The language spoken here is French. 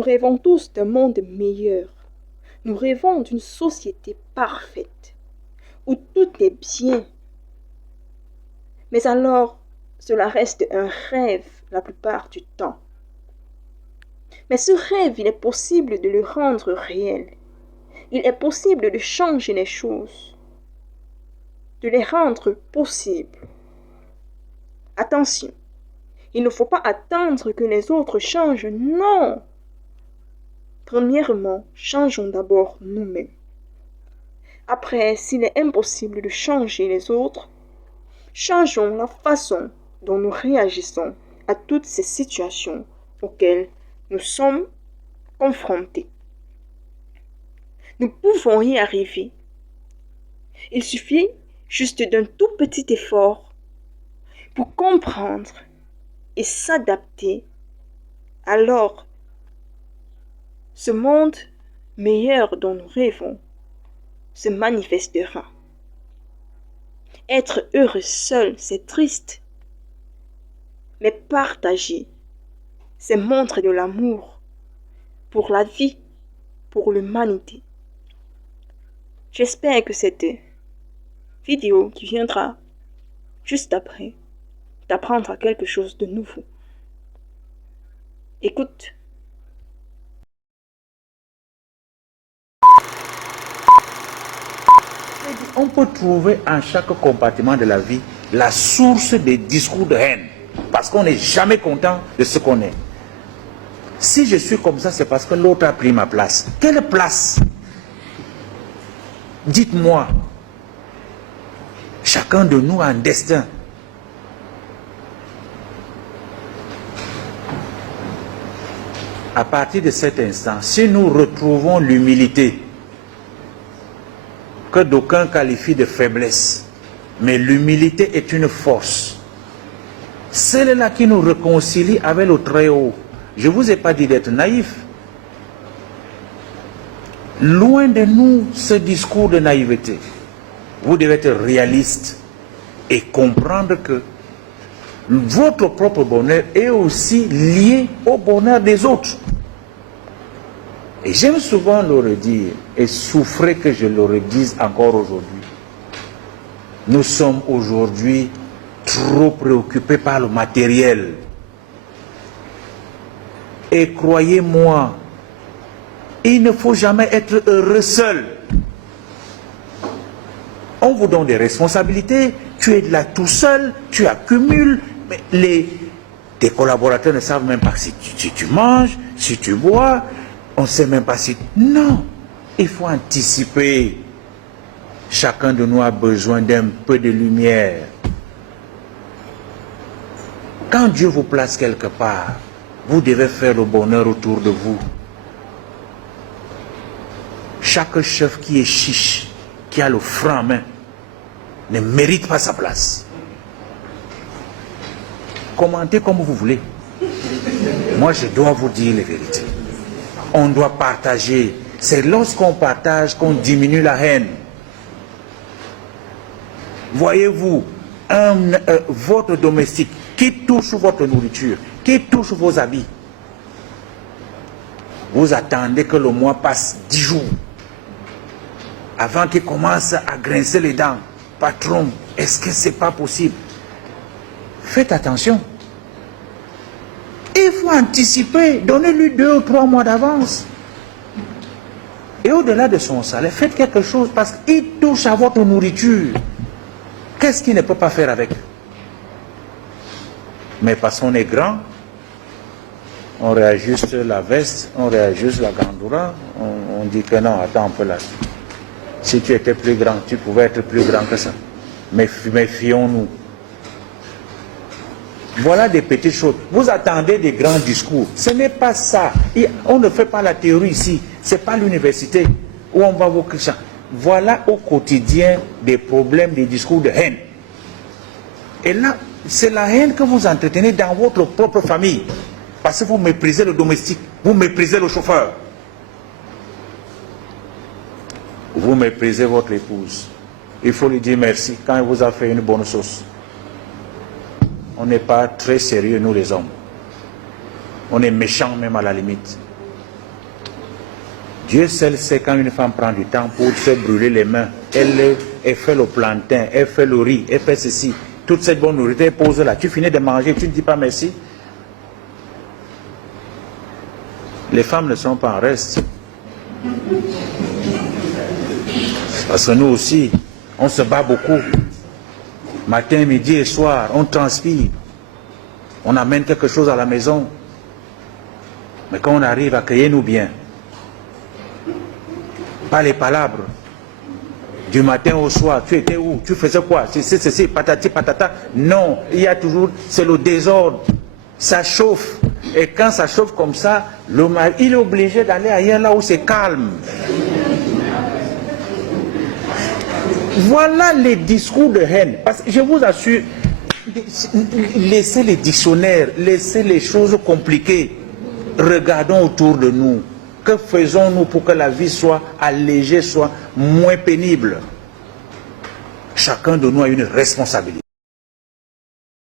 Nous rêvons tous d'un monde meilleur. Nous rêvons d'une société parfaite, où tout est bien. Mais alors, cela reste un rêve la plupart du temps. Mais ce rêve, il est possible de le rendre réel. Il est possible de changer les choses, de les rendre possibles. Attention, il ne faut pas attendre que les autres changent, non. Premièrement, changeons d'abord nous-mêmes. Après, s'il est impossible de changer les autres, changeons la façon dont nous réagissons à toutes ces situations auxquelles nous sommes confrontés. Nous pouvons y arriver. Il suffit juste d'un tout petit effort pour comprendre et s'adapter. Alors, ce monde meilleur dont nous rêvons se manifestera. Être heureux seul, c'est triste. Mais partager, c'est montrer de l'amour pour la vie, pour l'humanité. J'espère que cette vidéo qui viendra juste après t'apprendra quelque chose de nouveau. Écoute. On peut trouver en chaque compartiment de la vie la source des discours de haine. Parce qu'on n'est jamais content de ce qu'on est. Si je suis comme ça, c'est parce que l'autre a pris ma place. Quelle place? Dites-moi. Chacun de nous a un destin. À partir de cet instant, si nous retrouvons l'humilité, que d'aucuns qualifient de faiblesse, mais l'humilité est une force. Celle-là qui nous réconcilie avec le Très-Haut. Je ne vous ai pas dit d'être naïf. Loin de nous ce discours de naïveté. Vous devez être réaliste et comprendre que votre propre bonheur est aussi lié au bonheur des autres. Et j'aime souvent le redire et souffrir que je le redise encore aujourd'hui. Nous sommes aujourd'hui trop préoccupés par le matériel. Et croyez-moi, il ne faut jamais être heureux seul. On vous donne des responsabilités, tu es là tout seul, tu accumules, mais tes collaborateurs ne savent même pas si tu manges, si tu bois, on ne sait même pas si... Non, il faut anticiper. Chacun de nous a besoin d'un peu de lumière. Quand Dieu vous place quelque part, vous devez faire le bonheur autour de vous. Chaque chef qui est chiche, qui a le franc en main, ne mérite pas sa place. Commentez comme vous voulez. Moi, je dois vous dire les vérités. On doit partager. C'est lorsqu'on partage qu'on diminue la haine. Voyez-vous, votre domestique qui touche votre nourriture, qui touche vos habits, vous attendez que le mois passe 10 jours avant qu'il commence à grincer les dents. Patron, est-ce que c'est pas possible? Faites attention. Il faut anticiper, donnez-lui 2 ou 3 mois d'avance. Et au-delà de son salaire, faites quelque chose parce qu'il touche à votre nourriture. Qu'est-ce qu'il ne peut pas faire avec? Mais parce qu'on est grand, on réajuste la veste, on réajuste la gandoura, on dit que non, attends un peu là. Si tu étais plus grand, tu pouvais être plus grand que ça. Mais méfions-nous. Voilà des petites choses. Vous attendez des grands discours. Ce n'est pas ça. On ne fait pas la théorie ici. Ce n'est pas l'université où on va vous crier. Voilà au quotidien des problèmes, des discours de haine. Et là, c'est la haine que vous entretenez dans votre propre famille. Parce que vous méprisez le domestique, vous méprisez le chauffeur. Vous méprisez votre épouse. Il faut lui dire merci quand elle vous a fait une bonne sauce. On n'est pas très sérieux, nous les hommes. On est méchants même à la limite. Dieu seul sait quand une femme prend du temps pour se brûler les mains. Elle fait le plantain, elle fait le riz, elle fait ceci. Toute cette bonne nourriture, elle pose là. Tu finis de manger, tu ne dis pas merci. Les femmes ne sont pas en reste. Parce que nous aussi, on se bat beaucoup. Matin, midi et soir, on transpire. On amène quelque chose à la maison. Mais quand on arrive à créer nous bien, pas les palabres. Du matin au soir, tu étais où? Tu faisais quoi? C'est patati patata. Non, il y a toujours, c'est le désordre. Ça chauffe. Et quand ça chauffe comme ça, le mari, il est obligé d'aller ailleurs là où c'est calme. Voilà les discours de haine. Parce que je vous assure, laissez les dictionnaires, laissez les choses compliquées. Regardons autour de nous. Que faisons-nous pour que la vie soit allégée, soit moins pénible? Chacun de nous a une responsabilité.